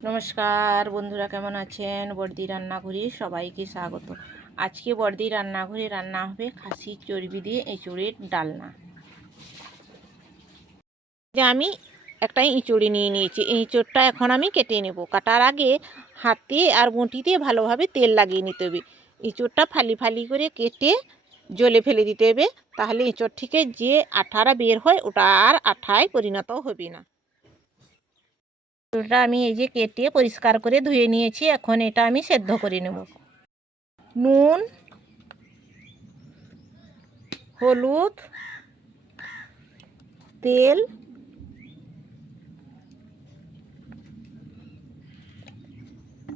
নমস্কার বন্ধুরা, কেমন আছেন? বর্দি রান্নাঘরে সবাইকে স্বাগত। আজকে বর্দি রান্নাঘরে রান্না হবে খাসির চর্বি দিয়ে এঁচড়ের ডালনা। যে আমি একটা এঁচড়ি নিয়ে নিয়েছি, এঁচড়টা এখন আমি কেটে নেব। কাটার আগে হাতে আর বঁটিতে ভালোভাবে তেল লাগিয়ে নিতে হবে। এঁচড়টা ফালি ফালি করে কেটে জলে ফেলে দিতে হবে, তাহলে এঁচড় থেকে যে আঠাটা বের হয় ওটা আর আঠায় পরিণত হবে না। এঁচড়টা আমি এই যে কেটে পরিষ্কার করে ধুয়ে নিয়েছি, এখন এটা আমি সেদ্ধ করে নেব। নুন, হলুদ, তেল,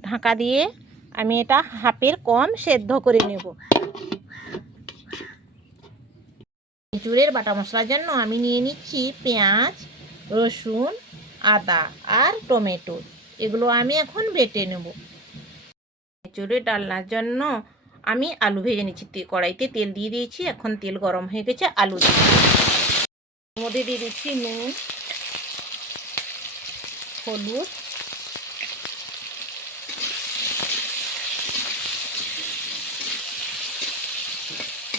ঢাকা দিয়ে আমি এটা হাফের কম সেদ্ধ করে নেব। এঁচড়ের বাটা মশলার জন্য আমি নিয়ে নিচ্ছি পেঁয়াজ, রসুন, আদা আর টমেটো। এগুলো আমি এখন বেটে নেব। এঁচড়ের ডালনার জন্য আমি আলু ভেজে নিচ্ছি। কড়াইতে তেল দিয়ে দিয়েছি, এখন তেল গরম হয়ে গেছে, আলু দিয়ে এর মধ্যে দিয়ে দিচ্ছি নুন, হলুদ,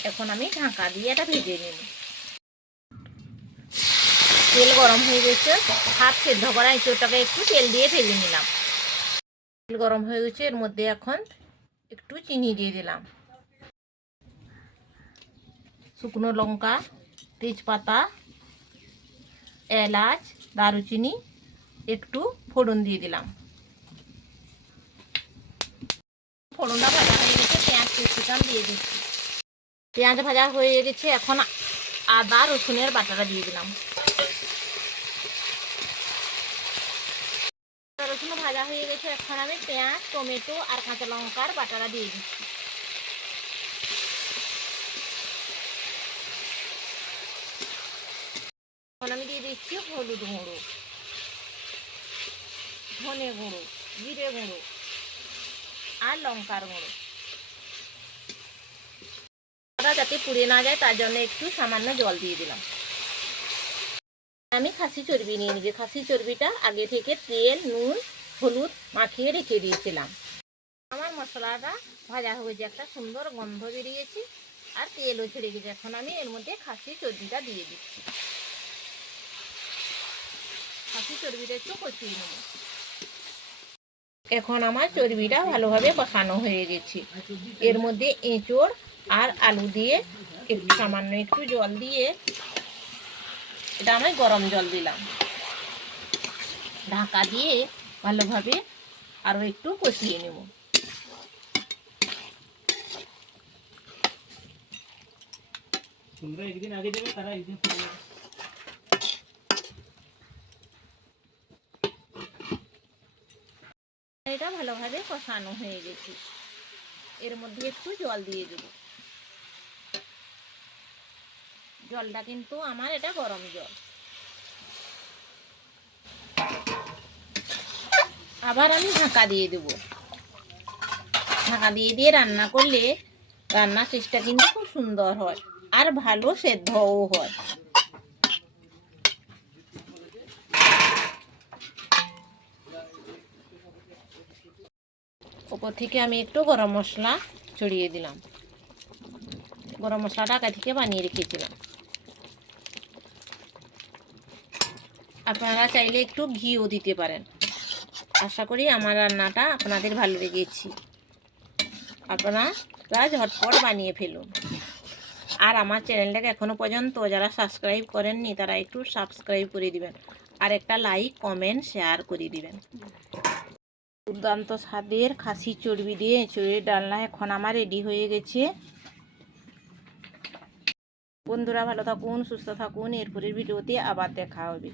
এখন আমি ঢাকা দিয়ে এটা ভেজে নেব। তেল গরম হয়ে গেছে, হাফ সেদ্ধ করা এঁচড়টাকে একটু তেল দিয়ে ভেজে নিলাম। তেল গরম হয়ে গেছে, এর মধ্যে এখন একটু চিনি দিয়ে দিলাম, শুকনো লঙ্কা, তেজপাতা, এলাচ, দারুচিনি একটু ফোড়ন দিয়ে দিলাম। ফোড়নটা ভাজা হয়ে গেছে, পেঁয়াজ ক্যাপসিকাম দিয়ে দিচ্ছি। পেঁয়াজ ভাজা হয়ে গেছে, এখন আদা রসুনের বাটাটা দিয়ে দিলাম। রসুন ভাজা হয়ে গেছে, এখন আমি পেঁয়াজ, টমেটো আর কাঁচা লঙ্কার বাটাটা দিয়ে দিচ্ছি। এখন আমি দিয়ে দিচ্ছি হলুদ গুঁড়ো, ধনে গুঁড়ো, জিরে গুঁড়ো আর লঙ্কার গুঁড়ো। যাতে পুড়ে না যায় তার জন্য একটু সামান্য জল দিয়ে দিলাম। আমি খাসি চর্বি নিয়ে নিয়েছি। খাসি চর্বিটা আগে থেকে তেল, নুন, হলুদ মাখিয়ে রেখে দিয়েছিলাম। আমার মশলাটা ভাজা হয়েছে, একটা সুন্দর গন্ধ বেরিয়েছে আর তেলও ছেড়ে গেছে। এখন আমি এর মধ্যে খাসি চর্বিটা দিয়ে দিচ্ছি। খাসি চর্বিটা একটু কষিয়ে নেব। এখন আমার চর্বিটা ভালোভাবে কষানো হয়ে গেছে। এর মধ্যে এঁচড় আর আলু দিয়ে একটু সামান্য একটু জল দিয়ে এটা আমি গরম জল দিলাম। ঢাকা দিয়ে ভালোভাবে আরও একটু কষিয়ে নেব। একদিন আগে দেবে, তারা একদিন এটা ভালোভাবে কষানো হয়ে গেছে। এর মধ্যে একটু জল দিয়ে দেব। জলটা কিন্তু আমার এটা গরম জল। আবার আমি ঢাকা দিয়ে দেব। ঢাকা দিয়ে দিয়ে রান্না করলে রান্নার টেস্টটা কিন্তু খুব সুন্দর হয় আর ভালো সেদ্ধও হয়। ওপর থেকে আমি একটু গরম মশলা ছড়িয়ে দিলাম। গরম মশলাটা আগে থেকে বানিয়ে রেখেছিলাম। আপনারা চাইলে একটু ঘিও দিতে পারেন। আশা করি আমার রান্নাটা আপনাদের ভালো লেগেছে। আপনারা ঝটপট বানিয়ে ফেলুন। আর আমার চ্যানেলটাকে এখনও পর্যন্ত যারা সাবস্ক্রাইব করেননি তারা একটু সাবস্ক্রাইব করে দিবেন আর একটা লাইক, কমেন্ট, শেয়ার করে দিবেন। দুর্দান্ত স্বাদের খাসি চর্বি দিয়ে এঁচড়ের ডালনা এখন আমার রেডি হয়ে গেছে। বন্ধুরা ভালো থাকুন, সুস্থ থাকুন। এরপরের ভিডিওতে আবার দেখা হবে।